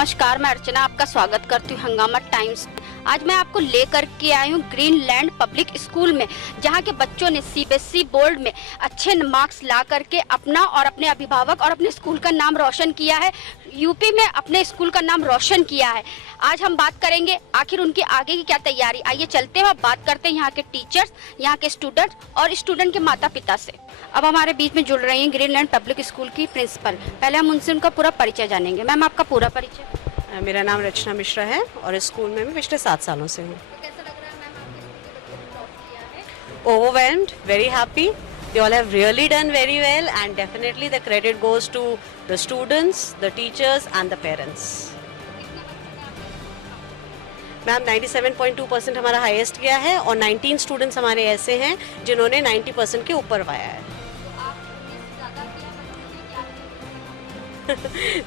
नमस्कार, मैं अर्चना आपका स्वागत करती हूँ हंगामा टाइम्स। आज मैं आपको लेकर के आई हूँ ग्रीनलैंड पब्लिक स्कूल में, जहाँ के बच्चों ने सीबीएसई बोर्ड में अच्छे मार्क्स ला करके अपना और अपने अभिभावक और अपने स्कूल का नाम रोशन किया है। यूपी में अपने स्कूल का नाम रोशन किया है। आज हम बात करेंगे आखिर उनकी आगे की क्या तैयारी। आइए चलते हैं, बात करते हैं यहाँ के टीचर्स, यहाँ के स्टूडेंट और स्टूडेंट के माता पिता से। अब हमारे बीच में जुड़ रही हैं ग्रीनलैंड पब्लिक स्कूल की प्रिंसिपल। पहले हम उनसे उनका पूरा परिचय जानेंगे। मैम, आपका पूरा परिचय। मेरा नाम रचना मिश्रा है और इस स्कूल में मैं पिछले 7 सालों से हूँ। कैसा लग रहा है मैम, आपके स्कूल के बच्चों ने टॉप किया है? Overwhelmed, very happy. They all have really done very well and definitely the credit goes to the students, the teachers and the parents. Ma'am 97.2% हमारा हाईएस्ट गया है और 19 स्टूडेंट्स हमारे ऐसे हैं जिन्होंने 90% के ऊपर पाया है।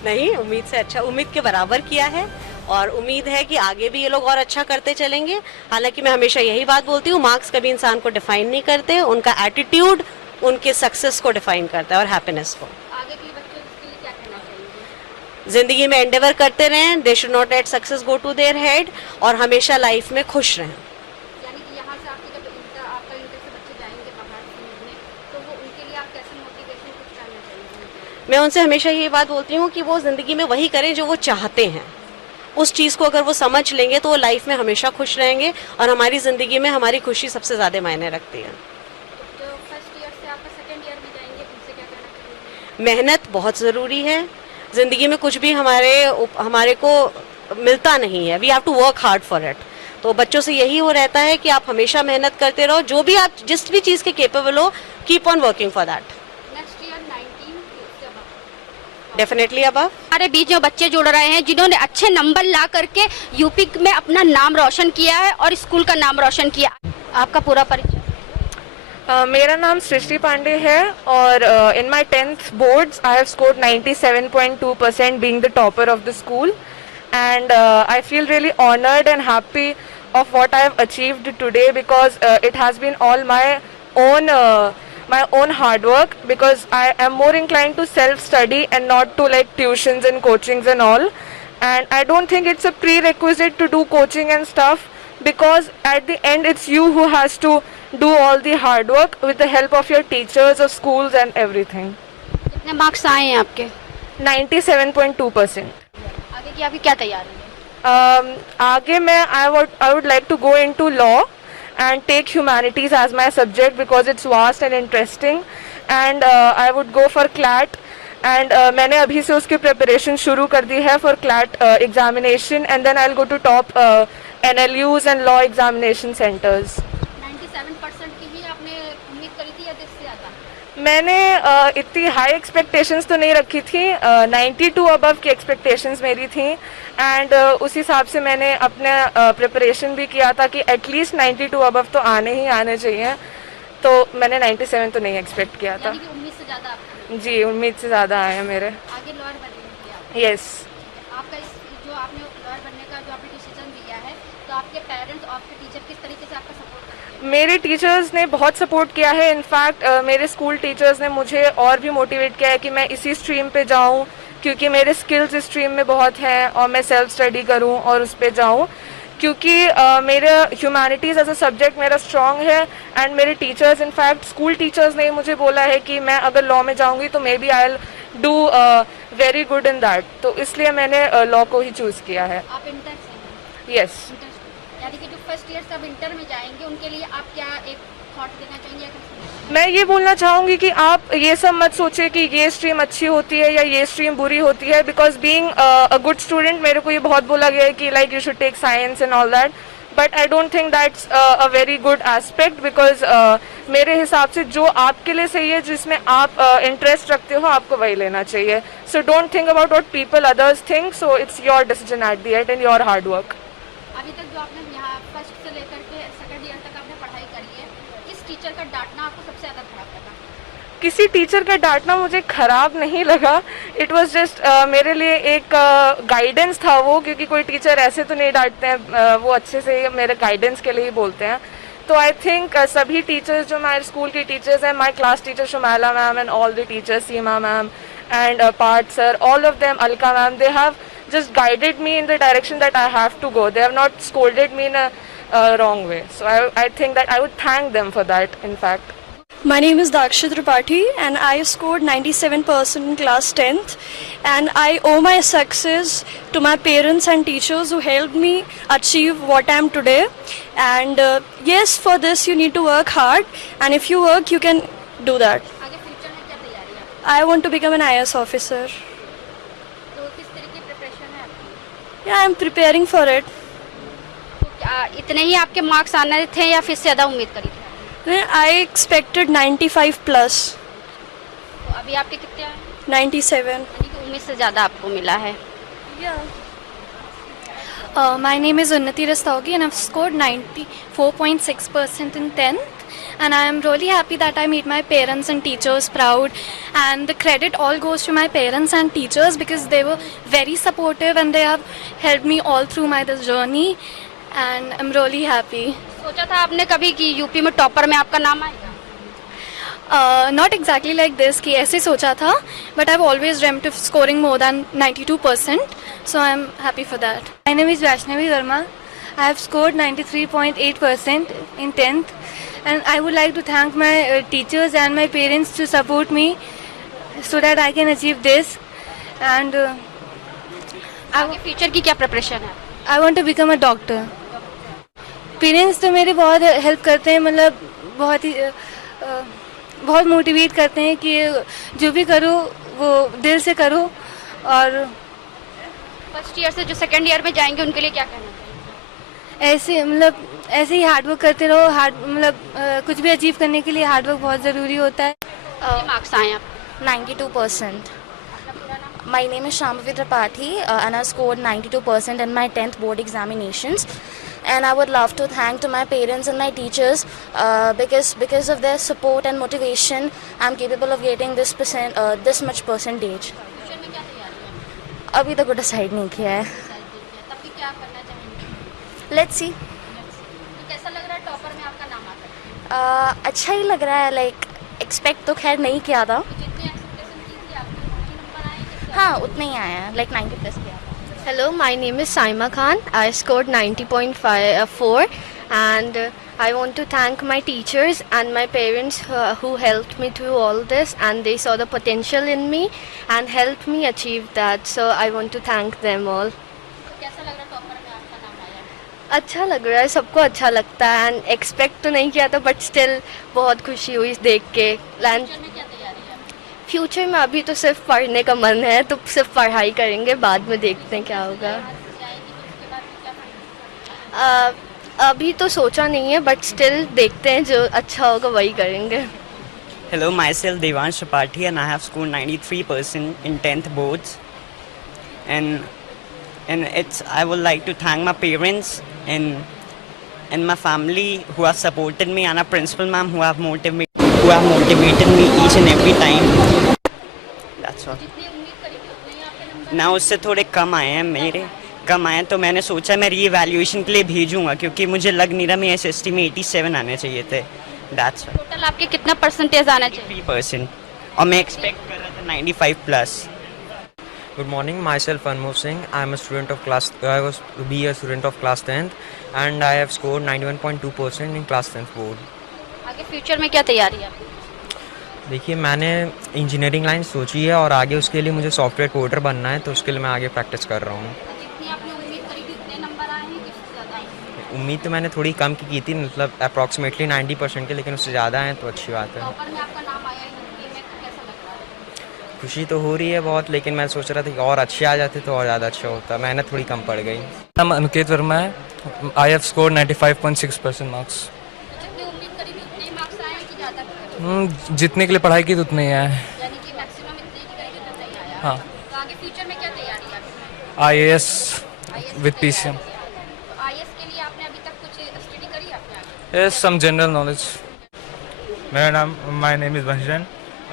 नहीं, उम्मीद से अच्छा, उम्मीद के बराबर किया है और उम्मीद है कि आगे भी ये लोग और अच्छा करते चलेंगे। हालांकि मैं हमेशा यही बात बोलती हूँ, मार्क्स कभी इंसान को डिफाइन नहीं करते, उनका एटीट्यूड उनके सक्सेस को डिफाइन करता है और हैप्पीनेस को। आगे के बच्चों के लिए क्या कहना चाहिए? जिंदगी में एंडेवर करते रहें, they should not let success go to their head और हमेशा लाइफ में खुश रहें। यानी कि यहाँ से आपके जब आपका इंटर से बच्चे जाएंगे बाहर में, तो वो उनके लिए आप कैसे मोटिवेशन कुछ करना चाहिए? मैं उनसे हमेशा ये बात बोलती हूँ कि वो जिंदगी में वही करें जो वो चाहते हैं। उस चीज़ को अगर वो समझ लेंगे तो वो लाइफ में हमेशा खुश रहेंगे और हमारी ज़िंदगी में हमारी खुशी सबसे ज़्यादा मायने रखती है। जो फर्स्ट ईयर से आप सेकंड ईयर में जाएंगे, उनसे क्या कहना चाहिए? मेहनत बहुत ज़रूरी है। ज़िंदगी में कुछ भी हमारे को मिलता नहीं है, we have to work hard for it. तो बच्चों से यही हो रहता है कि आप हमेशा मेहनत करते रहो, जो भी आप जिस भी चीज़ के केपेबल हो, keep on working for that. Next year 19 definitely above. हमारे बीच में बच्चे जुड़ रहे हैं जिन्होंने अच्छे नंबर ला करके यूपी में अपना नाम रोशन किया है और स्कूल का नाम रोशन किया। आपका पूरा परिचय। मेरा नाम सृष्टि पांडे है और in my 10th boards I have scored 97.2% being the topper of the school and I feel really honored and happy of what I have achieved today because it has been all my own hard work because I am more inclined to self-study and not to like tuitions and coachings and all, and I don't think it's a prerequisite to do coaching and stuff because at the end it's you who has to do all the hard work with the help of your teachers or schools and everything. कितने marks आए हैं आपके? 97.2%. आगे की आपकी क्या तैयारी है? आगे मैं I would like to go into law and take humanities as my subject because it's vast and interesting and I would go for CLAT and मैंने अभी से उसकी preparation शुरू कर दी है for CLAT examination and then I'll go to top NLUs and law examination centers. 97% की ही आपने उम्मीद करी थी या इससे ज़्यादा? मैंने इतनी हाई एक्सपेक्टेशंस तो नहीं रखी थी, 92 अबव की एक्सपेक्टेशंस मेरी थी एंड उस हिसाब से मैंने अपने प्रिपरेशन भी किया था कि एटलीस्ट 92 अबव तो आने ही आने चाहिए, तो मैंने 97 तो नहीं एक्सपेक्ट किया था। यानी कि उम्मीद से ज़्यादा आपने? जी, उम्मीद से ज़्यादा आए हैं मेरे। आगे लॉयर बनेंगे आप? यस। आपका जो आपने लॉयर बनने का जो आपने डिसीजन लिया है, तो आपके पेरेंट्स और आपके टीचर किस तरीके से आपका सपोर्ट करते हैं? मेरे टीचर्स ने बहुत सपोर्ट किया है। इनफैक्ट मेरे स्कूल टीचर्स ने मुझे और भी मोटिवेट किया है कि मैं इसी स्ट्रीम पे जाऊं क्योंकि मेरे स्किल्स इस स्ट्रीम में बहुत हैं और मैं सेल्फ स्टडी करूं और उस पे जाऊं क्योंकि मेरे ह्यूमैनिटीज़ एज अ सब्जेक्ट मेरा स्ट्रॉन्ग है एंड मेरे टीचर्स, इनफैक्ट स्कूल टीचर्स ने मुझे बोला है कि मैं अगर लॉ में जाऊंगी तो maybe I will do very good in that, तो इसलिए मैंने लॉ को ही चूज़ किया है। आप इंटर से? यस। यानी कि जो फर्स्ट ईयर से अब इंटर में जाएंगे उनके लिए आप क्या एक थॉट देना चाहेंगे? मैं ये बोलना चाहूँगी कि आप ये सब मत सोचें कि ये स्ट्रीम अच्छी होती है या ये स्ट्रीम बुरी होती है because being a good student मेरे को ये बहुत बोला गया है कि like you should take science and all that, but I don't think that's a very good aspect because मेरे हिसाब से जो आपके लिए सही है, जिसमें आप इंटरेस्ट रखते हो, आपको वही लेना चाहिए। So don't think about what people others think, so it's your decision at the end and your hard work. अभी तक जो आपने यहाँ फर्स्ट से लेकर के सेकंड ईयर तक आपने पढ़ाई करी है, किस टीचर का डांटना आपको सबसे ज़्यादा खराब लगा? किसी टीचर का डांटना मुझे ख़राब नहीं लगा। इट वाज जस्ट मेरे लिए एक गाइडेंस था वो, क्योंकि कोई टीचर ऐसे तो नहीं डांटते हैं, वो अच्छे से मेरे गाइडेंस के लिए ही बोलते हैं। तो आई थिंक सभी टीचर्स जो हमारे स्कूल के टीचर्स हैं, my class teacher Shumaila ma'am and all the teachers, Seema ma'am and Parth sir, all of them, Alka ma'am, they have just guided me in the direction that I have to go. They have not scolded me in a wrong way. So I think that I would thank them for that, in fact. My name is Daksha Tripathi and I scored 97% in class 10th, and I owe my success to my parents and teachers who helped me achieve what I am today. And yes, for this you need to work hard, and if you work you can do that. आगे future में क्या तैयारी है? I want to become an IAS officer. तो किस तरह की preparation है आपकी? Yeah, I am preparing for it. तो क्या इतने ही आपके मार्क्स आने थे या फिर से ज़्यादा उम्मीद करी थी? I expected 95 plus. तो अभी आपके कितने आए? 97. यानी कि उम्मीद से ज़्यादा आपको मिला है। My name is Unnati Rastogi and I've scored 94.6% in 10th, and I am really happy that I made my parents and teachers proud, and the credit all goes to my parents and teachers because they were very supportive and they have helped me all through my this journey, and I'm really happy. सोचा था आपने कभी कि UP में topper में आपका नाम आएगा? Not exactly like this कि ऐसे सोचा था, but I've always dreamt of scoring more than 92%, so I'm happy for that. My name is Vaishnavi Verma. I have scored 93.8% in 10th, and I would like to thank my teachers and my parents to support me so that I can achieve this. And आगे future की क्या preparation है? I want to become a doctor. Parents तो मेरे बहुत help करते हैं, मतलब बहुत मोटिवेट करते हैं कि जो भी करो वो दिल से करो। और फर्स्ट ईयर से जो सेकंड ईयर में जाएंगे उनके लिए क्या कहना चाहिए? ऐसे ही हार्ड वर्क करते रहो। कुछ भी अचीव करने के लिए हार्ड वर्क बहुत ज़रूरी होता है। कितने मार्क्स आए आप? 92%. My name is Shambhavi Tripathi and I scored 92% in my 10th board examinations. And I would love to thank to my parents and my teachers because of their support and motivation, I'm capable of getting this much percentage. Future में क्या तैयारी है? अभी तक decide नहीं किया है। तब भी क्या करना चाहेंगे? Let's see. तो कैसा लग रहा है टॉपर में आपका नाम आता है? अच्छा ही लग रहा है, लाइक एक्सपेक्ट तो खैर नहीं किया था। जितनी एक्सपेक्टेशन की थी आपके उतने नंबर आए कि हाँ, उतने ही आए हैं, लाइक 90 प्लस किया था। Hello, my name is Saima Khan. I scored 90.4 and I want to thank my teachers and my parents who helped me through all this, and they saw the potential in me and helped me achieve that. So I want to thank them all. तो कैसा लग रहा है topper में आपका नाम आया है? अच्छा लग रहा है, सबको अच्छा लगता है एंड एक्सपेक्ट तो नहीं किया था बट स्टिल बहुत खुशी हुई देख के। एंड फ्यूचर में क्या तैयारी है? फ्यूचर में अभी तो सिर्फ पढ़ने का मन है, तो सिर्फ पढ़ाई करेंगे, बाद में देखते हैं क्या होगा। अभी तो सोचा नहीं है बट स्टिल देखते हैं, जो अच्छा होगा वही करेंगे। Hello, myself Devansh Tripathi and I have scored 93% in 10th boards. And I would like to thank my parents and my family who have supported me, and our principal ma'am who have motivated me each and every time. That's all. ना उससे थोड़े कम आए हैं, तो मैंने सोचा मैं री-इवैल्यूएशन के लिए भेजूंगा क्योंकि मुझे लग नहीं रहा मेरे SST में 87 आने चाहिए थे। That's all. टोटल आपके कितना परसेंटेज आना चाहिए? 3% और मैं एक्सपेक्ट कर रहा था 95 plus. Good morning, myself Anmol Singh. I was to be a student of class 10th and I have scored 91.2% in class 10th board. आगे फ्यूचर में क्या तैयारी है? देखिए, मैंने इंजीनियरिंग लाइन सोची है और आगे उसके लिए मुझे सॉफ्टवेयर कोडर बनना है, तो उसके लिए मैं आगे प्रैक्टिस कर रहा हूँ। जितनी आपने उम्मीद करी थी उतने नंबर आए हैं कि उससे ज़्यादा आए? उम्मीद तो मैंने थोड़ी कम की थी, मतलब अप्रॉक्सीमेटली 90% की, लेकिन उससे ज़्यादा है तो अच्छी बात है। टॉपर में आपका नाम आया हिंदी में, तो कैसा लग रहा है? खुशी तो हो रही है बहुत, लेकिन मैं सोच रहा था कि और अच्छे आ जाते तो और ज़्यादा अच्छा होता। मेहनत थोड़ी कम पड़ गई। नाम अनुकेत वर्मा है। I have scored 95.6% marks. जितनी उम्मीद करी थी उतने ही मार्क्स आए हैं कि ज़्यादा? जितने के लिए पढ़ाई की उतने ही आए। यानी कि मैक्सिमम इतने की करी थी उतना ही आया। हाँ। तो आगे फ्यूचर में क्या तैयारी है आपकी? IAS with PCM। तो IAS के लिए आपने अभी तक कुछ स्टडी करी है आपने? Yes, some general knowledge. My name is Vanshjan.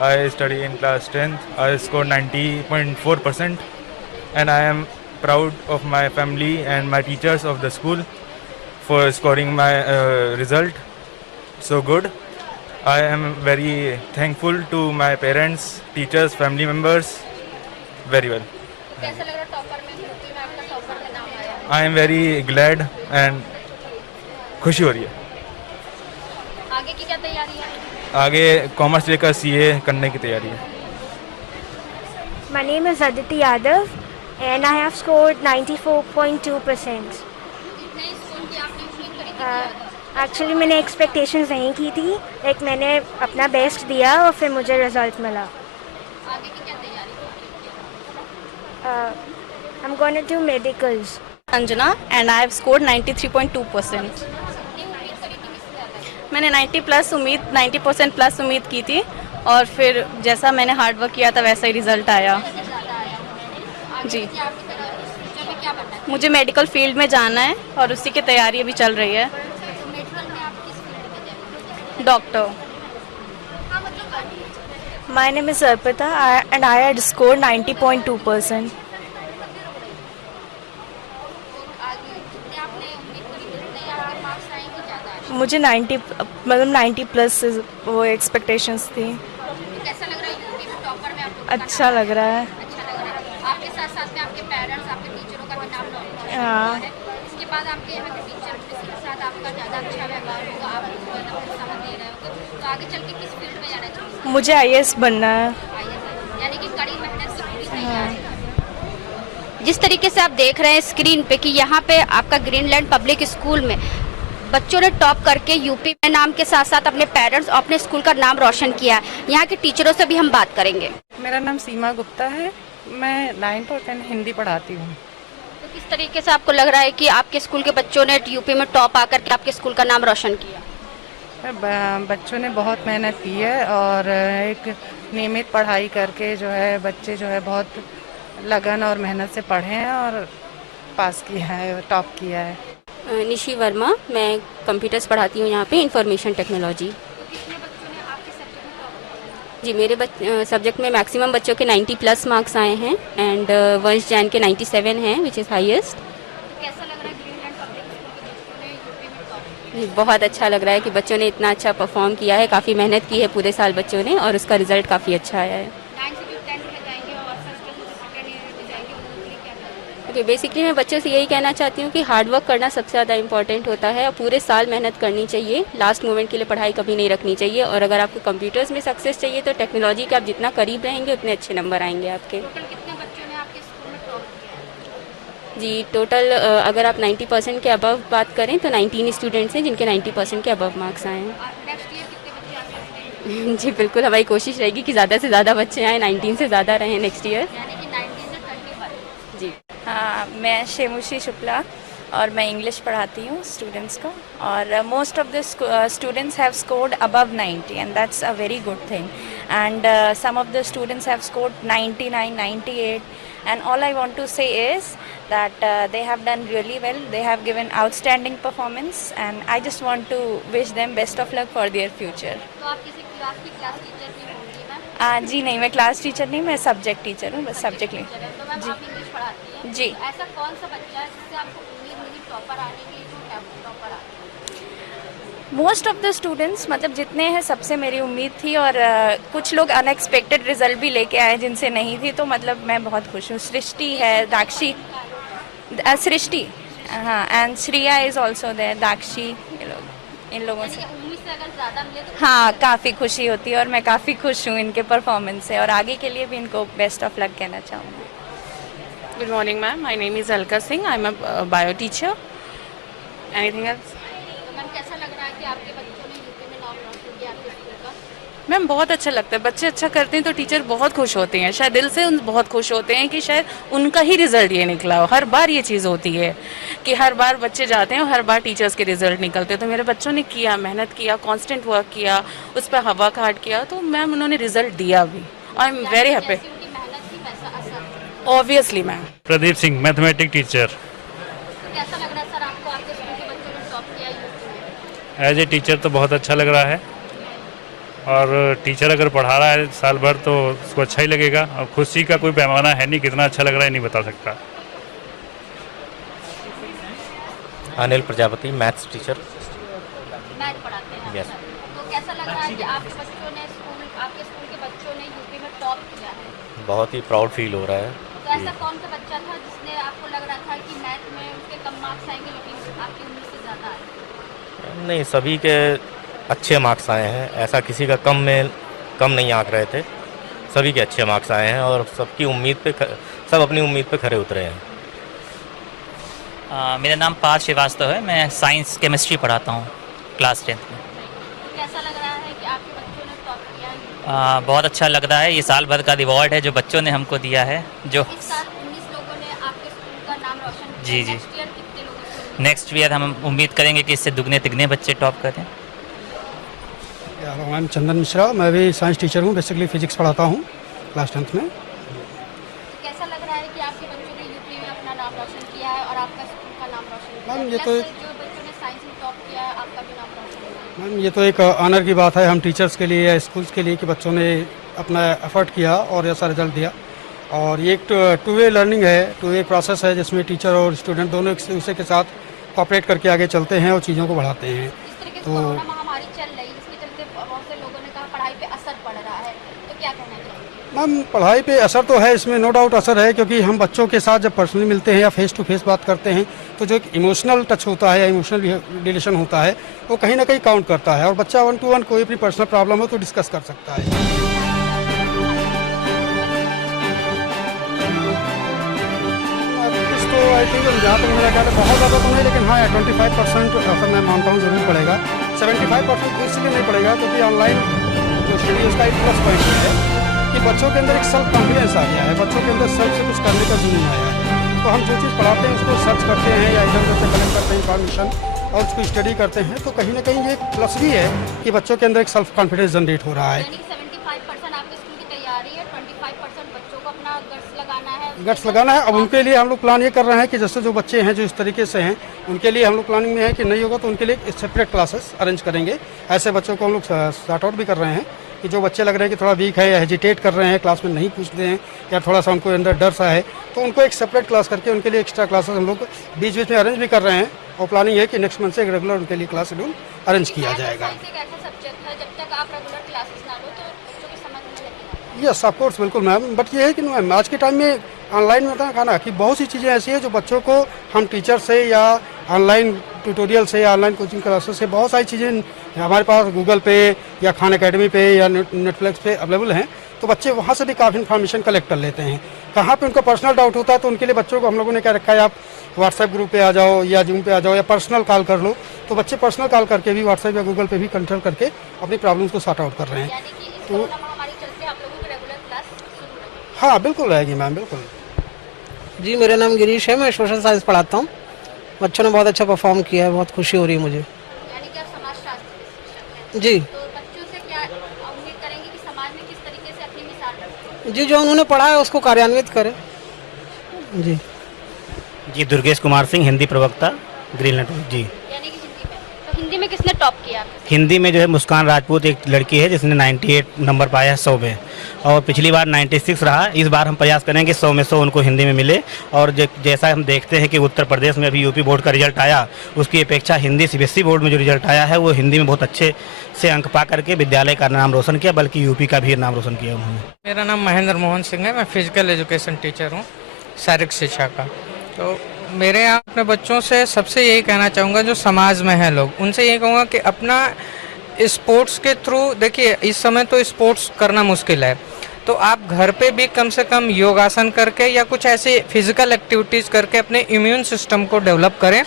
I study in class 10th. I scored 90.4% and I am proud of my family and my teachers of the school for scoring my result so good. I am very thankful to my parents, teachers, family members. Very well. कैसा लग रहा है topper में, UP में आपका topper का नाम आया? I am very glad and खुशी हो रही है। आगे की क्या तैयारी है? आगे कॉमर्स लेकर CA करने की तैयारी है। My name is Aditi Yadav and I have scored 94.2%. Actually मैंने expectations नहीं की थी, like मैंने अपना बेस्ट दिया और फिर मुझे रिजल्ट मिला। आगे की क्या तैयारी? I'm gonna do medicals. Anjana and I have scored 93.2%. मैंने 90% प्लस उम्मीद की थी और फिर जैसा मैंने हार्ड वर्क किया था वैसा ही रिजल्ट आया। जी, मुझे मेडिकल फील्ड में जाना है और उसी की तैयारी अभी चल रही है। Doctor. My name is Arpita and I had scored 90.2%. मुझे 90 प्लस वो एक्सपेक्टेशंस थी। कैसा लग रहा है यूपी में टॉपर में आपको? अच्छा लग रहा है। अच्छा लग रहा है। आपके साथ साथ में आपके पेरेंट्स, आपके टीचरों का भी नाम रोशन हाँ। है। इसके बाद आपके यहाँ के टीचर के साथ आपका ज़्यादा अच्छा व्यवहार होगा, आप उनको एकदम प्रोत्साहन दे रहे होगे, तो आगे चल के किस फील्ड में जाना चाहिए? मुझे IAS बनना है। यानी कि कड़ी मेहनत से पूरी तैयारी। जिस तरीके से आप देख रहे हैं स्क्रीन पे कि यहाँ पे आपका ग्रीनलैंड पब्लिक स्कूल में बच्चों ने टॉप करके यूपी में नाम के साथ साथ अपने पेरेंट्स और अपने स्कूल का नाम रोशन किया है। यहाँ के टीचरों से भी हम बात करेंगे। मेरा नाम सीमा गुप्ता है, मैं 9th और 10th हिंदी पढ़ाती हूँ। तो किस तरीके से आपको लग रहा है कि आपके स्कूल के बच्चों ने यूपी में टॉप आकर के आपके स्कूल का नाम रोशन किया? बच्चों ने बहुत मेहनत की है और एक नियमित पढ़ाई करके जो है बच्चे जो है बहुत लगन और मेहनत से पढ़े हैं और पास किया है, टॉप किया है। निशी वर्मा, मैं कंप्यूटर्स पढ़ाती हूँ यहाँ पे, इंफॉर्मेशन टेक्नोलॉजी। जी, मेरे सब्जेक्ट में मैक्सिमम बच्चों के 90 प्लस मार्क्स आए हैं एंड वंश जैन के 97 हैं, विच इज़ हाईएस्ट। कैसा लग रहा है ग्रीनलैंड पब्लिक स्कूल के बच्चों ने यूपी में टॉप? बहुत अच्छा लग रहा है कि बच्चों ने इतना अच्छा परफॉर्म किया है, काफ़ी मेहनत की है पूरे साल बच्चों ने और उसका रिजल्ट काफ़ी अच्छा आया है। 9 से 10 में जाएंगे और फर्स्ट क्लास से सेकेंड ईयर में जाएंगे, उनके लिए क्या करेंगे? ओके, बेसिकली मैं बच्चों से यही कहना चाहती हूँ कि हार्ड वर्क करना सबसे ज़्यादा इंपॉर्टेंट होता है और पूरे साल मेहनत करनी चाहिए। लास्ट मोमेंट के लिए पढ़ाई कभी नहीं रखनी चाहिए और अगर आपको कंप्यूटर्स में सक्सेस चाहिए तो टेक्नोलॉजी के आप जितना करीब रहेंगे उतने अच्छे नंबर आएंगे आपके। टोटल कितने बच्चों ने आपके स्कूल में टॉप किया है? जी, टोटल अगर आप 90% के अबव बात करें तो 19 स्टूडेंट्स हैं जिनके 90% के अबव मार्क्स आए हैं। नेक्स्ट ईयर कितने बच्चे आ सकते हैं? जी बिल्कुल, हमारी कोशिश रहेगी कि ज़्यादा से ज़्यादा बच्चे आएँ, 19 से ज़्यादा रहें नेक्स्ट ईयर। यानी कि 19 से 21। जी हाँ, मैं शेमुशी शुक्ला और मैं इंग्लिश पढ़ाती हूँ स्टूडेंट्स को और most of the students have scored above 90 and that's a very good thing and some of the students have scored 99, 98 and all I want to say is that they have done really well. They have given outstanding performance and I just want to wish them best of luck for their future. तो आप किसी class की class teacher भी होंगी ma'am? जी नहीं, मैं class teacher नहीं, मैं सब्जेक्ट टीचर हूँ, बस सब्जेक्ट नहीं। तो मैम आप इंग्लिश पढ़ाती हैं? जी। ऐसा कौन सा बच्चा है जिससे आपको उम्मीद मिली टॉपर आने की, जो टॉपर आने? मोस्ट ऑफ द स्टूडेंट्स, मतलब जितने हैं सबसे मेरी उम्मीद थी और कुछ लोग अनएक्सपेक्टेड रिजल्ट भी लेके आए जिनसे नहीं थी, तो मतलब मैं बहुत खुश हूँ। सृष्टि है, दाक्षी, सृष्टि, हाँ, and Shriya is also there, Dakshi, इन लोगों से उम्मीद से अगर ज़्यादा मिले तो हाँ काफ़ी खुशी होती है और मैं काफ़ी खुश हूँ इनके परफॉर्मेंस से और आगे के लिए भी इनको बेस्ट ऑफ लक कहना चाहूँगी। Good morning, ma'am. My name is Alka Singh. I'm a bio teacher. Anything else? तो मैम कैसा लग रहा है कि आपके बच्चों ने यूपी में नाम रोशन किया आपके स्कूल का? मैम बहुत अच्छा लगता है, बच्चे अच्छा करते हैं तो टीचर बहुत खुश होते हैं, शायद दिल से बहुत खुश होते हैं कि शायद उनका ही रिजल्ट ये निकला हो। हर बार ये चीज़ होती है कि हर बार बच्चे जाते हैं और हर बार टीचर्स के रिजल्ट निकलते हैं। तो मेरे बच्चों ने किया, मेहनत किया, कांस्टेंट वर्क किया, उस पर हवा काट किया, तो मैम उन्होंने रिजल्ट दिया भी। I am very happy. Obviously ma'am. Pradeep Singh, mathematic teacher. कैसा लग रहा है सर आपको, आपके स्कूल के बच्चों ने टॉप किया यूपी में? एज ए टीचर तो बहुत अच्छा लग रहा है और टीचर अगर पढ़ा रहा है साल भर तो उसको अच्छा ही लगेगा और खुशी का कोई पैमाना है नहीं, कितना अच्छा लग रहा है नहीं बता सकता। Anil Prajapati, maths teacher. Math पढ़ाते हैं? Yes. तो कैसा कैसा लग रहा है कि आपके बच्चों ने आपके स्कूल के बच्चों ने यूपी में टॉप किया है? बहुत ही प्राउड फील हो रहा है। तो ऐसा कौन सा बच्चा था जिसने आपको लग रहा था कि मैथ में उसके कम मार्क्स आएंगे लेकिन आपकी उम्मीद से ज़्यादा आए? नहीं, सभी के अच्छे मार्क्स आए हैं, ऐसा किसी का कम नहीं आंक रहे थे। सभी के अच्छे मार्क्स आए हैं और सबकी उम्मीद पे सब अपनी उम्मीद पे खरे उतरे हैं। मेरा नाम पार्थ श्रीवास्तव है। मैं साइंस केमिस्ट्री पढ़ाता हूँ क्लास 10th में। कैसा लग रहा है कि आपके बच्चों ने टॉप किया है? बहुत अच्छा लग रहा है। ये साल भर का रिवॉर्ड है जो बच्चों ने हमको दिया है। जो इस साल 19 लोगों ने आपके स्कूल का नाम रोशन किया। जी जी, नेक्स्ट ईयर कितने लोग? नेक्स्ट ईयर हम उम्मीद करेंगे कि इससे दुगने तिगने बच्चे टॉप करें। मैं चंदन मिश्रा, मैं भी साइंस टीचर हूँ। बेसिकली फिजिक्स पढ़ाता हूँ क्लास 10th में। कैसा लग रहा है कि आपके बच्चों ने यूपी में अपना नाम रोशन किया है और आपका स्कूल का नाम रोशन किया है? मैम, ये तो जो बच्चों ने साइंस में टॉप किया है आपका भी नाम रोशन किया है। मैम, ये तो एक ऑनर की बात है हम टीचर्स के लिए या स्कूल्स के लिए कि बच्चों ने अपना एफर्ट किया और ऐसा रिजल्ट दिया। और ये एक टू वे लर्निंग है, टू वे प्रोसेस है जिसमें टीचर और स्टूडेंट दोनों एक दूसरे के साथ कोऑपरेट करके आगे चलते हैं और चीज़ों को बढ़ाते हैं। तो महामारी चल रही है, जिसके चलते बहुत से लोगों ने कहा पढ़ाई पे असर पड़ रहा है, तो क्या कहना चाहिए? मैम, पढ़ाई पे असर तो है, इसमें नो डाउट असर है, क्योंकि हम बच्चों के साथ जब पर्सनली मिलते हैं या फेस टू फेस बात करते हैं तो जो एक इमोशनल टच होता है या इमोशनल रिलेशन होता है वो कहीं ना कहीं काउंट करता है और बच्चा 1 to 1 कोई अपनी पर्सनल प्रॉब्लम हो तो डिस्कस कर सकता है। तो आई थिंक जहाँ तक मेरा ख्याल है बहुत ज़्यादा तो नहीं, लेकिन हाँ 25% असर मैं मानता हूँ ज़रूर पड़ेगा। 75% तो इसलिए नहीं पड़ेगा क्योंकि ऑनलाइन जो स्टडी उसका एक प्लस पॉइंट है कि बच्चों के अंदर एक सेल्फ कॉन्फिडेंस आ गया है, बच्चों के अंदर सेल्फ से कुछ करने का जुनून आया है। तो हम जो चीज़ पढ़ाते हैं उसको सर्च करते हैं या इधर उधर से कलेक्ट करते हैं इन्फॉर्मेशन और उसको स्टडी करते हैं, तो कहीं ना कहीं ये एक प्लस भी है कि बच्चों के अंदर एक सेल्फ कॉन्फिडेंस जनरेट हो रहा है। 75% आपके स्कूल की तैयारी है, 25% बच्चों को अपना गट्स लगाना है। गट्स लगाना है। अब उनके लिए हम लोग प्लान ये कर रहे हैं कि जैसे जो बच्चे हैं जो इस तरीके से हैं उनके लिए हम लोग प्लानिंग में है कि नहीं होगा तो उनके लिए एक सेपरेट क्लासेस अरेंज करेंगे। ऐसे बच्चों को हम लोग स्टार्ट आउट भी कर रहे हैं कि जो बच्चे लग रहे हैं कि थोड़ा वीक है या हेजिटेट कर रहे हैं, क्लास में नहीं पूछते हैं या थोड़ा सा उनको अंदर डर सा है, तो उनको एक सेपरेट क्लास करके उनके लिए एक्स्ट्रा क्लासेस हम लोग बीच बीच में अरेंज भी कर रहे हैं और प्लानिंग है कि नेक्स्ट मंथ से एक रेगुलर उनके लिए क्लास शेड्यूल अरेंज किया जाएगा। यस, ऑफ कोर्स, बिल्कुल मैम। बट ये है कि मैम आज के टाइम में ऑनलाइन में होता है ना कि बहुत सी चीज़ें ऐसी हैं जो बच्चों को हम टीचर से या ऑनलाइन ट्यूटोरियल से या ऑनलाइन कोचिंग क्लासेस से बहुत सारी चीज़ें हमारे पास गूगल पे या खान अकेडमी पे या नेटफ्लिक्स पे अवेलेबल हैं, तो बच्चे वहाँ से भी काफ़ी इन्फॉर्मेशन कलेक्ट कर लेते हैं। कहाँ पे उनका पर्सनल डाउट होता है तो उनके लिए बच्चों को हम लोगों ने क्या रखा है, आप व्हाट्सएप ग्रुप पे आ जाओ या जूम पे आ जाओ या पर्सनल कॉल कर लो, तो बच्चे पर्सनल कॉल करके भी व्हाट्सएप या गूगल पे भी कंसल्ट करके अपनी प्रॉब्लम्स को सॉर्ट आउट कर रहे हैं। तो हाँ, बिल्कुल रहेगी मैम, बिल्कुल। जी, मेरा नाम गिरीश है, मैं सोशल साइंस पढ़ाता हूँ। बच्चों ने बहुत अच्छा परफॉर्म किया है, बहुत खुशी हो रही है मुझे। यानी कि आप समाजशास्त्र जी तो बच्चों से क्या उम्मीद करेंगे कि समाज में किस तरीके से अपनी मिसाल रखें? जी, जो उन्होंने पढ़ा है उसको कार्यान्वित करें। जी जी, दुर्गेश कुमार सिंह, हिंदी प्रवक्ता, ग्रीनलैंड। जी, यानी कि हिंदी में, तो हिंदी में किसने टॉप किया? हिंदी में जो है मुस्कान राजपूत एक लड़की है जिसने 98 नंबर पाया है 100 में, और पिछली बार 96 रहा। इस बार हम प्रयास करेंगे 100 में 100 उनको हिंदी में मिले। और जैसा हम देखते हैं कि उत्तर प्रदेश में अभी यूपी बोर्ड का रिजल्ट आया, उसकी अपेक्षा हिंदी CBSE बोर्ड में जो रिजल्ट आया है वो हिंदी में बहुत अच्छे से अंक पा करके विद्यालय का नाम रोशन किया, बल्कि यूपी का भी नाम रोशन किया उन्होंने। मेरा नाम महेंद्र मोहन सिंह है, मैं फिजिकल एजुकेशन टीचर हूँ, शारीरिक शिक्षा का। तो मेरे यहाँ अपने बच्चों से सबसे यही कहना चाहूँगा जो समाज में हैं लोग, उनसे यही कहूँगा कि अपना स्पोर्ट्स के थ्रू, देखिए इस समय तो स्पोर्ट्स करना मुश्किल है, तो आप घर पे भी कम से कम योगासन करके या कुछ ऐसी फिजिकल एक्टिविटीज़ करके अपने इम्यून सिस्टम को डेवलप करें,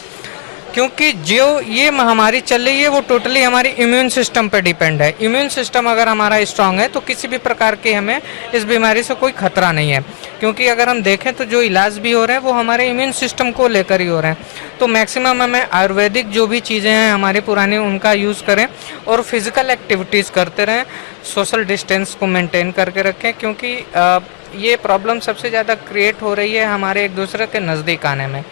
क्योंकि जो ये महामारी चल रही है वो टोटली हमारी इम्यून सिस्टम पे डिपेंड है। इम्यून सिस्टम अगर हमारा स्ट्रांग है तो किसी भी प्रकार के हमें इस बीमारी से कोई खतरा नहीं है, क्योंकि अगर हम देखें तो जो इलाज भी हो रहे हैं वो हमारे इम्यून सिस्टम को लेकर ही हो रहे हैं। तो मैक्सिमम हमें आयुर्वेदिक जो भी चीज़ें हैं हमारी पुरानी उनका यूज़ करें और फिजिकल एक्टिविटीज़ करते रहें, सोशल डिस्टेंस को मेंटेन करके रखें, क्योंकि ये प्रॉब्लम सबसे ज़्यादा क्रिएट हो रही है हमारे एक दूसरे के नज़दीक आने में।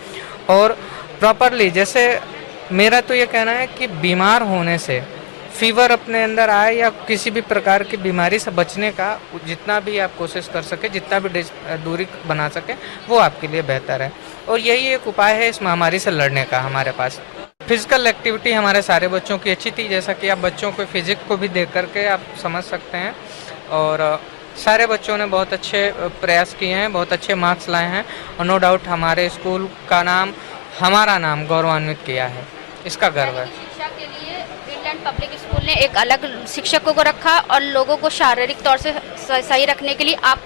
और प्रॉपरली, जैसे मेरा तो ये कहना है कि बीमार होने से, फीवर अपने अंदर आए या किसी भी प्रकार की बीमारी से बचने का जितना भी आप कोशिश कर सके, जितना भी दूरी बना सके, वो आपके लिए बेहतर है। और यही एक उपाय है इस महामारी से लड़ने का हमारे पास। फिजिकल एक्टिविटी हमारे सारे बच्चों की अच्छी थी, जैसा कि आप बच्चों को फिजिक्स को भी देख करके आप समझ सकते हैं। और सारे बच्चों ने बहुत अच्छे प्रयास किए हैं, बहुत अच्छे मार्क्स लाए हैं और नो डाउट हमारे स्कूल का नाम, हमारा नाम गौरवान्वित किया है, इसका गर्व है। शिक्षा के लिए ग्रीनलैंड पब्लिक स्कूल ने एक अलग शिक्षकों को रखा और लोगों को शारीरिक तौर से सही रखने के लिए आप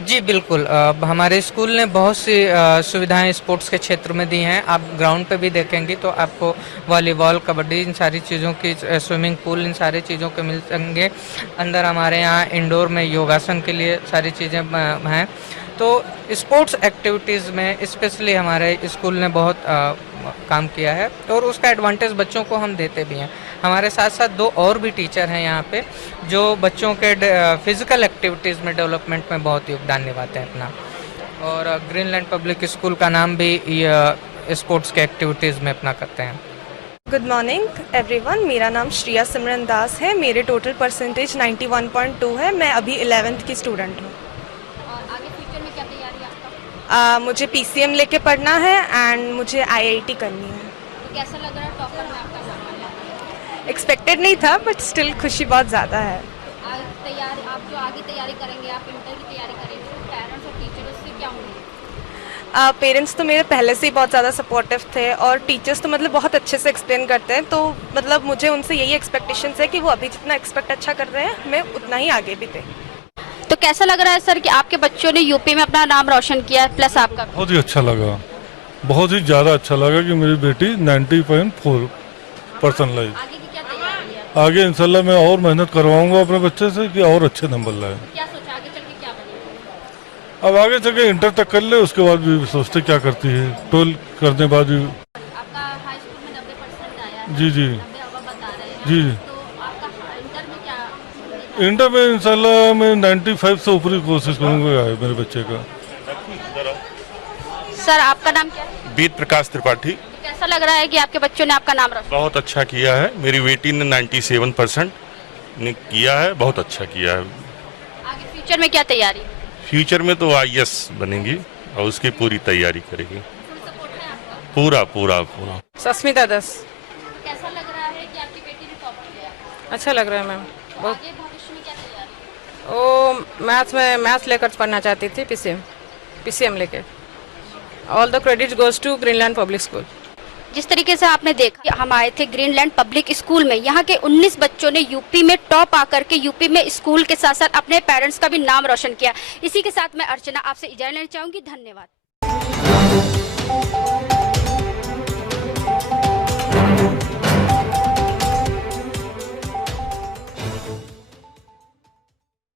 जी बिल्कुल, हमारे स्कूल ने बहुत सी सुविधाएं स्पोर्ट्स के क्षेत्र में दी हैं। आप ग्राउंड पे भी देखेंगी तो आपको वॉलीबॉल, कबड्डी, इन सारी चीज़ों की, स्विमिंग पूल, इन सारी चीज़ों के मिल सकेंगे। अंदर हमारे यहाँ इंडोर में योगासन के लिए सारी चीज़ें हैं। तो स्पोर्ट्स एक्टिविटीज़ में स्पेशली हमारे स्कूल ने बहुत काम किया है और उसका एडवांटेज बच्चों को हम देते भी हैं। हमारे साथ साथ 2 और भी टीचर हैं यहाँ पे जो बच्चों के फिज़िकल एक्टिविटीज़ में डेवलपमेंट में बहुत योगदान निभाते हैं अपना। और ग्रीनलैंड पब्लिक स्कूल का नाम भी स्पोर्ट्स के एक्टिविटीज़ में अपना करते हैं। गुड मॉर्निंग एवरीवन, मेरा नाम श्रिया सिमरन दास है। मेरे टोटल परसेंटेज 91.2 है। मैं अभी 11th की स्टूडेंट हूँ। मुझे PCM लेके पढ़ना है एंड मुझे IIT करनी है। तो कैसा लग रहा है टॉपर में आपका सामान? एक्सपेक्टेड नहीं था बट स्टिल खुशी बहुत ज़्यादा है। आप जो आगे तैयारी करेंगे, आप इंटर की तैयारी करेंगे, तो पेरेंट्स और टीचर्स से क्या उम्मीद? पेरेंट्स तो मेरे पहले से ही बहुत ज़्यादा सपोर्टिव थे और टीचर्स तो मतलब बहुत अच्छे से एक्सप्लेन करते हैं। तो मतलब मुझे उनसे यही एक्सपेक्टेशंस है कि वो अभी जितना एक्सपेक्ट अच्छा कर रहे हैं मैं उतना ही आगे भी दें। तो कैसा लग रहा है सर कि आपके बच्चों ने यूपी में अपना नाम रोशन किया, प्लस आपका? बहुत ही अच्छा लगा, बहुत ही ज़्यादा अच्छा लगा कि मेरी बेटी 90.4% लाई। आगे की क्या तैयारी है? आगे इंशाल्लाह मैं और मेहनत करवाऊंगा अपने बच्चे से कि और अच्छे नंबर लाए। क्या सोचा आगे चल के क्या बनेगी? अब आगे चल के इंटर तक कर ले, उसके बाद भी सोचते क्या करती है। 12 करने के बाद भी आपका हाई स्कूल में 90% आया है। जी जी 90 बता रहे हैं। जी। तो आपका इंटर में क्या? इंटर में इंशाल्लाह मैं 95 से ऊपर ही कोशिश करूँगा आए मेरे बच्चे का। सर आपका नाम क्या है? वेद प्रकाश त्रिपाठी। कैसा लग रहा है कि आपके बच्चों ने आपका नाम रोशन? बहुत अच्छा किया है। मेरी बेटी ने 97% ने किया है, बहुत अच्छा किया है। आगे फ्यूचर में क्या तैयारी? फ्यूचर में तो IAS बनेंगी और उसकी पूरी तैयारी करेगी। पूरा पूरा पूरा। सस्मिता दास। कैसा लग रहा है कि आपकी बेटी ने टॉप किया? अच्छा लग रहा है मैम। बहुत आगे भविष्य में क्या तैयारी? वो मैथ्स लेकर पढ़ना चाहती थी, PCM लेके। All the credit goes to Greenland public school. जिस तरीके से आपने देखा, हम आए थे ग्रीनलैंड पब्लिक स्कूल में। यहाँ के 19 बच्चों ने यूपी में टॉप आकर के यूपी में स्कूल के साथ साथ अपने पेरेंट्स का भी नाम रोशन किया। इसी के साथ मैं अर्चना आपसे इजाजत लेना चाहूंगी। धन्यवाद।